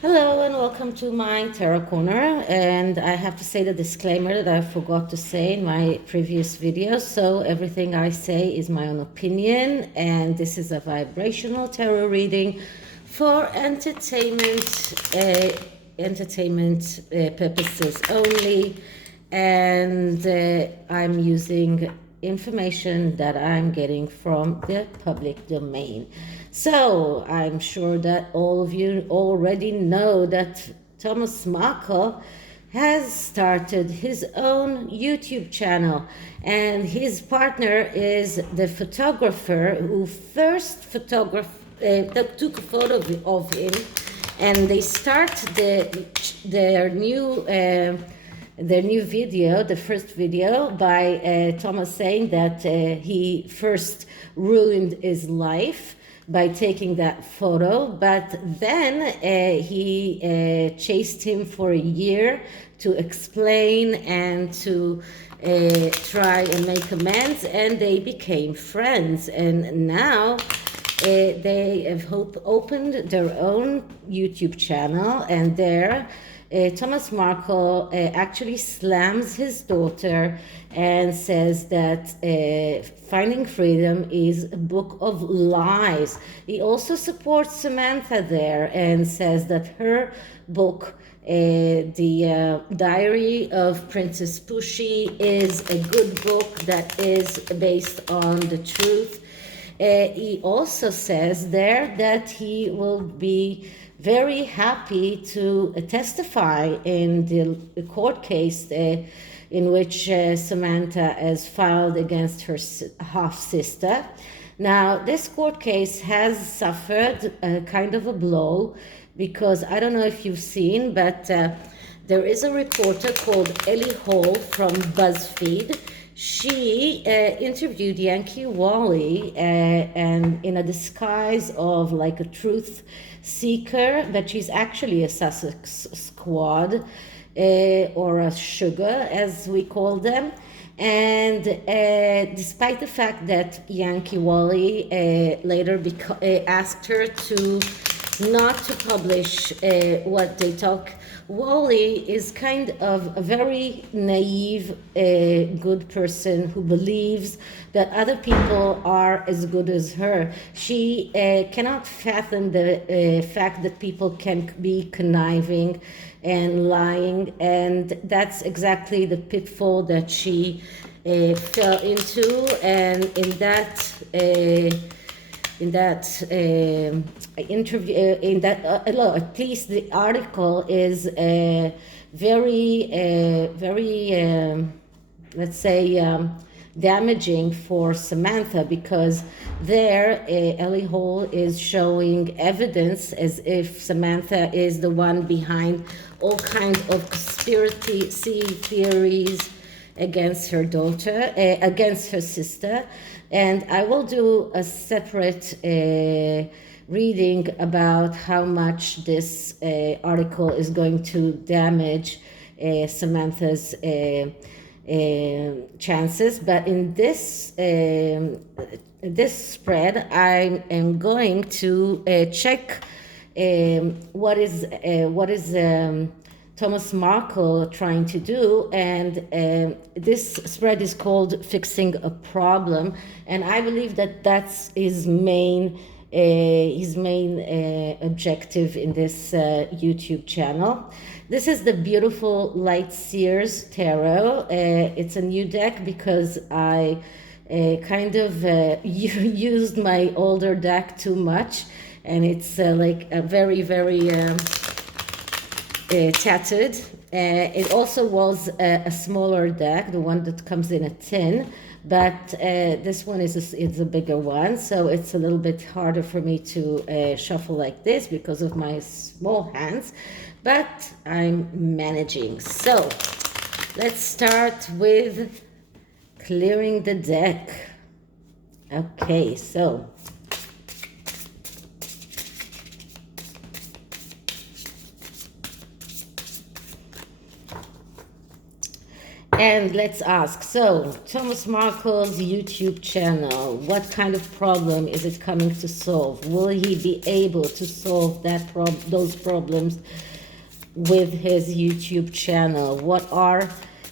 Hello and welcome to my Tarot Corner, and I have to say the disclaimer that I forgot to say in my previous video. So everything I say is my own opinion, and this is a vibrational tarot reading for entertainment purposes only, and I'm using information that I'm getting from the public domain. So I'm sure that all of you already know that Thomas Markle has started his own YouTube channel, and his partner is the photographer who first took a photo of him, and they start their new video, the first video, by Thomas saying that he first ruined his life by taking that photo, but then he chased him for a year to explain and to try and make amends, and they became friends, and now they have opened their own YouTube channel, and there Thomas Markle actually slams his daughter and says that Finding Freedom is a book of lies. He also supports Samantha there and says that her book, the Diary of Princess Pushy, is a good book that is based on the truth. He also says there that he will be very happy to testify in the court case in which Samantha has filed against her half-sister. Now, this court case has suffered a kind of a blow because I don't know if you've seen, but there is a reporter called Ellie Hall from BuzzFeed. She interviewed Yankee Wally and in a disguise of like a truth seeker, but she's actually a Sussex squad or a sugar, as we call them. And despite the fact that Yankee Wally later asked her to not to publish what they talk, Wally is kind of a very naive, good person who believes that other people are as good as her. She cannot fathom the fact that people can be conniving and lying, and that's exactly the pitfall that she fell into. And in that interview, at least the article is very, let's say, damaging for Samantha, because there Ellie Hall is showing evidence as if Samantha is the one behind all kinds of conspiracy theories against her daughter, against her sister. And I will do a separate reading about how much this article is going to damage Samantha's chances. But in this spread, I am going to check what is Thomas Markle trying to do, and this spread is called Fixing a Problem, and I believe that that's his main objective in this YouTube channel. This is the beautiful Light Seers Tarot. It's a new deck because I kind of used my older deck too much, and it's like a very tattered. It also was a smaller deck, the one that comes in a tin, but this one is a bigger one, so it's a little bit harder for me to shuffle like this because of my small hands, but I'm managing. So let's start with clearing the deck. Okay, so And let's ask, so Thomas Markle's YouTube channel, what kind of problem is it coming to solve? Will he be able to solve those problems with his YouTube channel? What are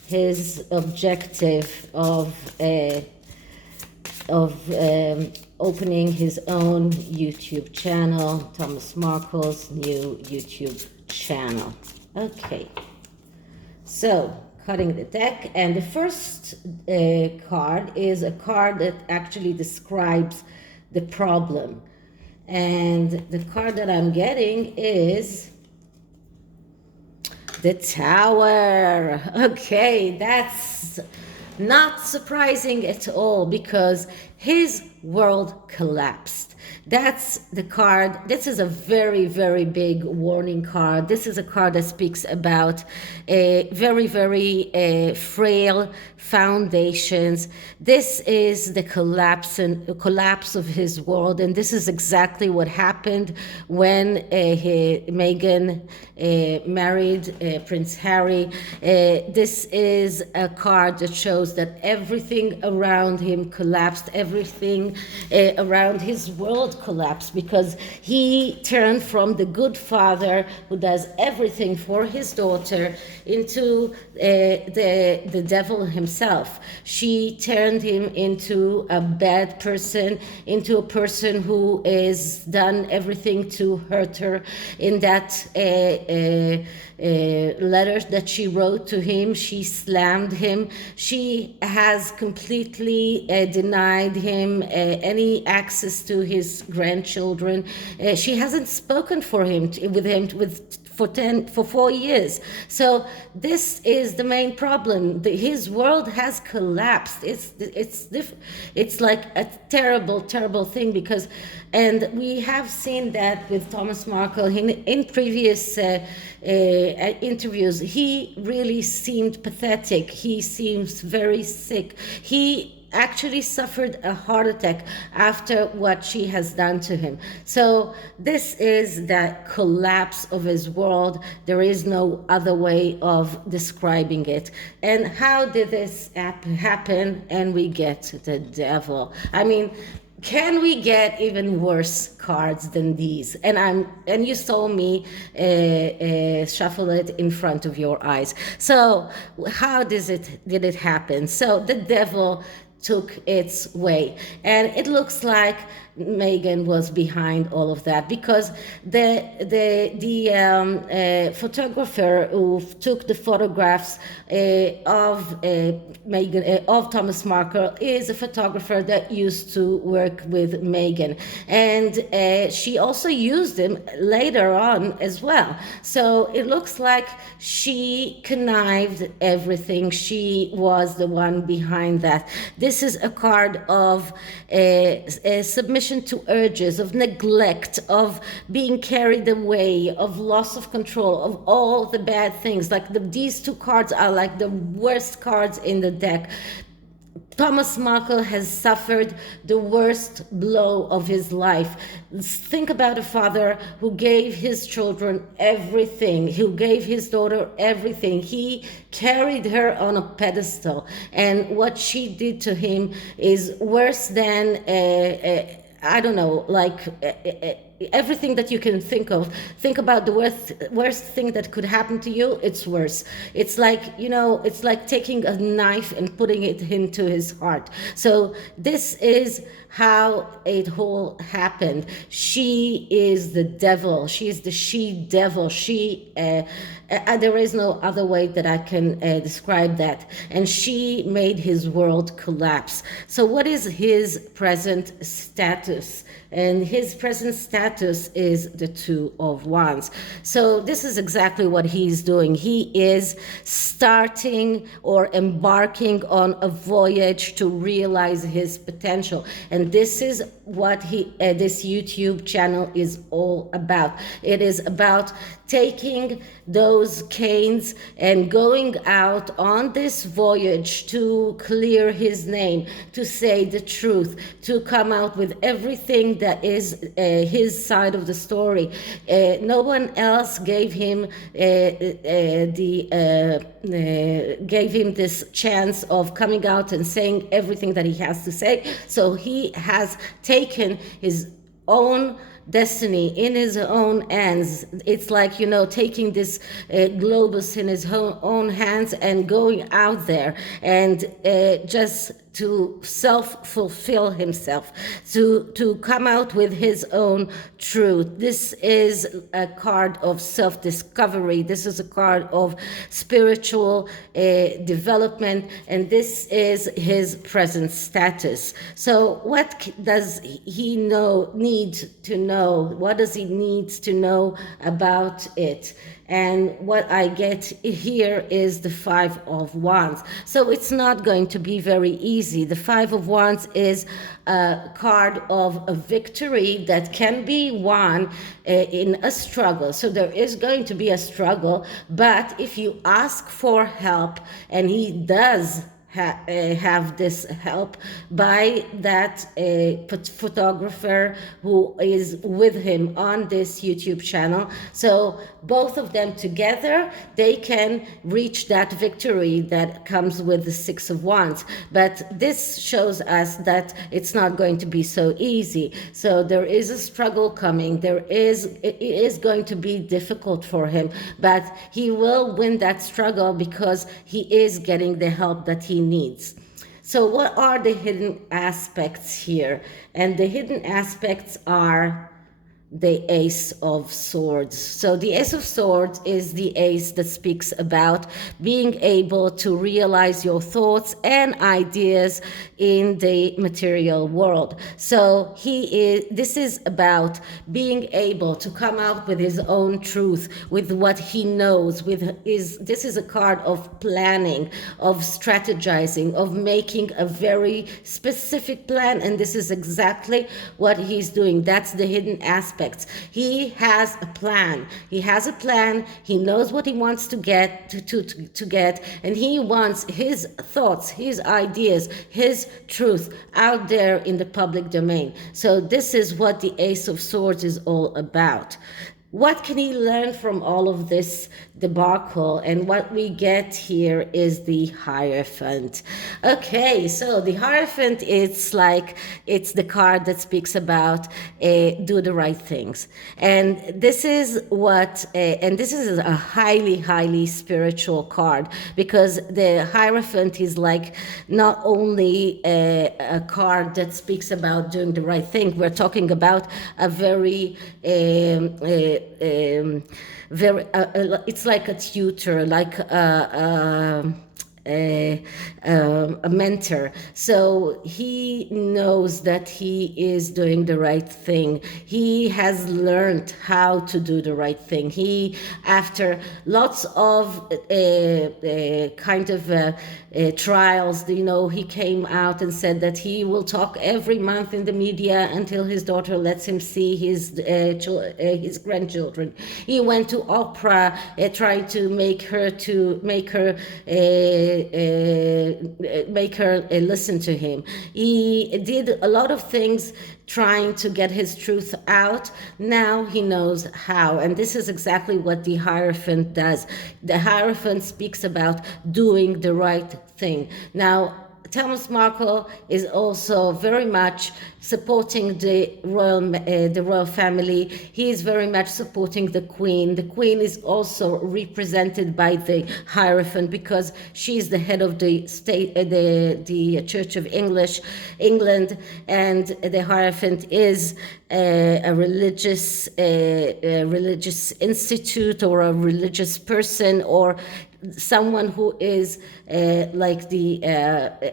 his objective of opening his own YouTube channel, Thomas Markle's new YouTube channel? Okay, so cutting the deck, and the first card is a card that actually describes the problem, and the card that I'm getting is the Tower. Okay, that's not surprising at all because his world collapsed. That's the card. This is a very, very big warning card. This is a card that speaks about very, very frail foundations. This is the collapse of his world, and this is exactly what happened when Meghan married Prince Harry. This is a card that shows that everything around him collapsed, everything around his world collapsed, because he turned from the good father who does everything for his daughter into the devil himself. She turned him into a bad person, into a person who is done everything to hurt her. In that letters that she wrote to him, she slammed him. She has completely denied him any access to his grandchildren. She hasn't spoken for him for 4 years. So this is the main problem. His world has collapsed. It's like a terrible, terrible thing, because, and we have seen that with Thomas Markle in previous interviews. He really seemed pathetic. He seems very sick. He actually suffered a heart attack after what she has done to him. So this is the collapse of his world. There is no other way of describing it. And how did this happen? And we get the devil. I mean, can we get even worse cards than these? And you saw me shuffle it in front of your eyes. So how did it happen? So the devil took its way, and it looks like Meghan was behind all of that, because the photographer who took the photographs of Meghan, of Thomas Markle, is a photographer that used to work with Meghan, and she also used him later on as well. So it looks like she connived everything. She was the one behind that. This is a card of submission to urges, of neglect, of being carried away, of loss of control, of all the bad things. Like these two cards are like the worst cards in the deck. Thomas Markle has suffered the worst blow of his life. Think about a father who gave his children everything, who gave his daughter everything. He carried her on a pedestal, and what she did to him is worse than I don't know, like everything that you can think of. Think about the worst thing that could happen to you. It's worse. It's like, it's like taking a knife and putting it into his heart. So this is how it all happened. She is the devil. She is the she-devil. There is no other way that I can describe that. And she made his world collapse. So what is his present status? And his present status is the Two of Wands. So this is exactly what he's doing. He is starting or embarking on a voyage to realize his potential. And this is what this YouTube channel is all about. It is about taking those canes and going out on this voyage to clear his name, to say the truth, to come out with everything that is his his side of the story. No one else gave him gave him this chance of coming out and saying everything that he has to say. So he has taken his own destiny in his own hands. It's like, taking this globus in his own hands and going out there and just to self-fulfill himself, to come out with his own truth. This is a card of self-discovery. This is a card of spiritual development, and this is his present status. So what does he need to know? What does he need to know about it? And what I get here is the Five of Wands. So it's not going to be very easy. The Five of Wands is a card of a victory that can be won in a struggle. So there is going to be a struggle, but if you ask for help, and he does have this help by that photographer who is with him on this YouTube channel. So both of them together, they can reach that victory that comes with the Six of Wands. But this shows us that it's not going to be so easy. So there is a struggle coming. It is going to be difficult for him, but he will win that struggle because he is getting the help that he needs. So what are the hidden aspects here? And the hidden aspects are the Ace of Swords. So the Ace of Swords is the ace that speaks about being able to realize your thoughts and ideas in the material world. So this is about being able to come out with his own truth, with what he knows, this is a card of planning, of strategizing, of making a very specific plan, and this is exactly what he's doing. That's the hidden aspect. He has a plan. He has a plan. He knows what he wants to get, and he wants his thoughts, his ideas, his truth out there in the public domain. So this is what the Ace of Swords is all about. What can he learn from all of this debacle? And what we get here is the Hierophant. Okay, so the Hierophant, it's the card that speaks about do the right things. And this is a highly, highly spiritual card, because the Hierophant is like not only a card that speaks about doing the right thing. We're talking about a very it's like a tutor, like a mentor. So he knows that he is doing the right thing. He has learned how to do the right thing. After lots of trials, he came out and said that he will talk every month in the media until his daughter lets him see his grandchildren. He went to opera, trying to make her listen to him. He did a lot of things trying to get his truth out. Now he knows how, and this is exactly what the Hierophant does. The Hierophant speaks about doing the right thing. Now, Thomas Markle is also very much supporting the royal family. He is very much supporting the Queen. The Queen is also represented by the Hierophant because she is the head of the state, the Church of England, and the Hierophant is a religious institute, or a religious person, or someone who is like the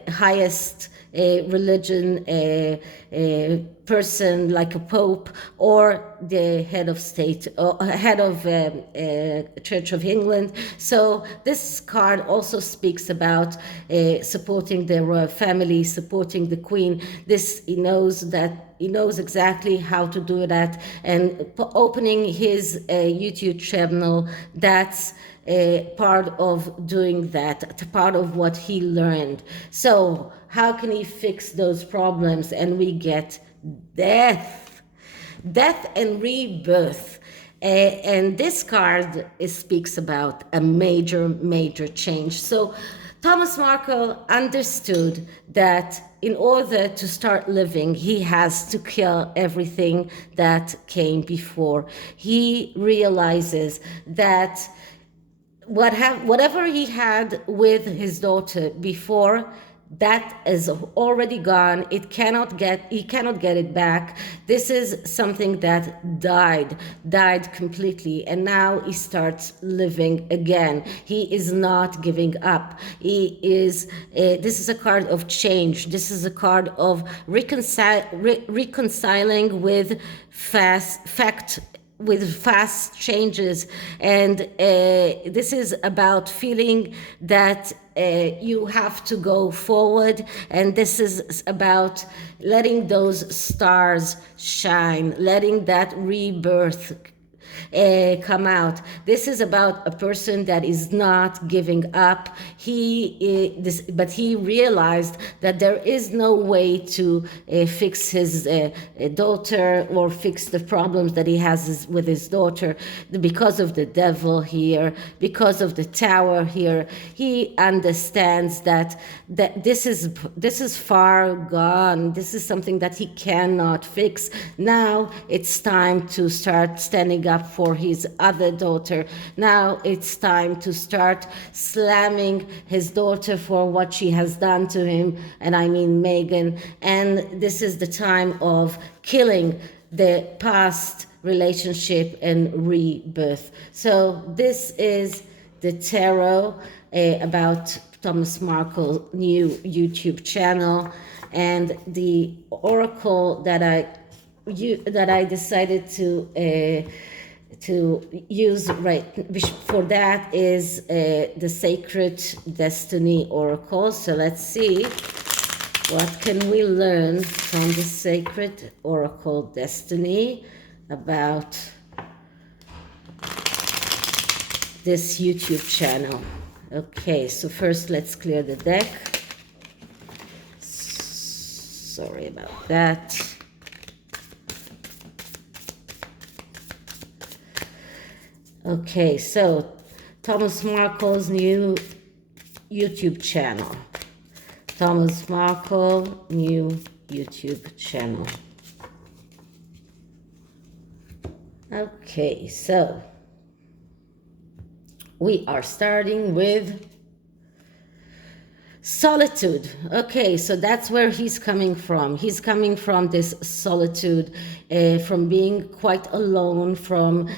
highest religion person, like a pope, or the head of state, or head of Church of England. So this card also speaks about supporting the royal family, supporting the Queen. He knows exactly how to do that, and opening his YouTube channel, that's part of doing that, part of what he learned. So how can he fix those problems? And we get death. death and rebirth. And this card speaks about a major change. So Thomas Markle understood that in order to start living, he has to kill everything that came before. He realizes that whatever he had with his daughter before, that is already gone. He cannot get it back. This is something that died completely, and now he starts living again. He is not giving up. This is a card of change. This is a card of reconciling with fast changes, and this is about feeling that you have to go forward, and this is about letting those stars shine, letting that rebirth come out. This is about a person that is not giving up. But he realized that there is no way to fix his daughter or fix the problems that he has with his daughter because of the devil here, because of the tower here. He understands that this is far gone. This is something that he cannot fix. Now it's time to start standing up for his other daughter. Now it's time to start slamming his daughter for what she has done to him, and I mean Meghan. And this is the time of killing the past relationship and rebirth. So this is the tarot about Thomas Markle's new YouTube channel, and the oracle that I decided to use right for that is the Sacred Destiny Oracle. So let's see, what can we learn from the Sacred Oracle Destiny about this YouTube channel? Okay, so first let's clear the deck. Sorry about that. Okay, so Thomas Markle's new YouTube channel. Thomas Markle, new YouTube channel. Okay, so we are starting with solitude. Okay, so that's where he's coming from. He's coming from this solitude, from being quite alone, from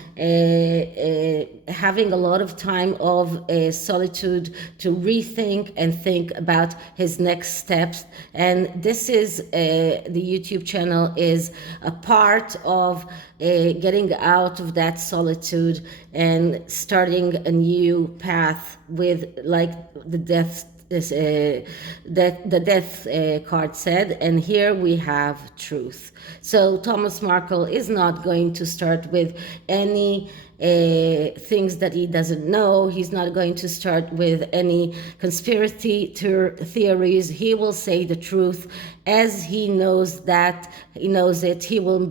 having a lot of time of solitude to rethink and think about his next steps. And this is the YouTube channel is a part of getting out of that solitude and starting a new path with, like, the death that the death card said, and here we have truth. So Thomas Markle is not going to start with any things that he doesn't know. He's not going to start with any conspiracy theories. He will say the truth as he knows it. He will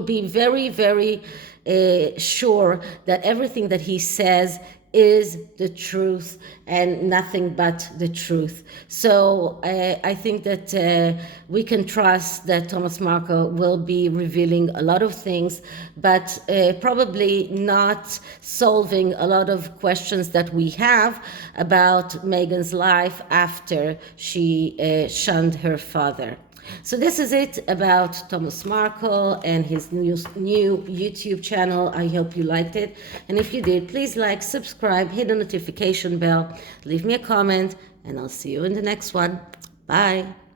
be very, very sure that everything that he says is the truth and nothing but the truth. So I think that we can trust that Thomas Markle will be revealing a lot of things, but probably not solving a lot of questions that we have about Meghan's life after she shunned her father. So this is it about Thomas Markle and his new YouTube channel. I hope you liked it. And if you did, please like, subscribe, hit the notification bell, leave me a comment, and I'll see you in the next one. Bye.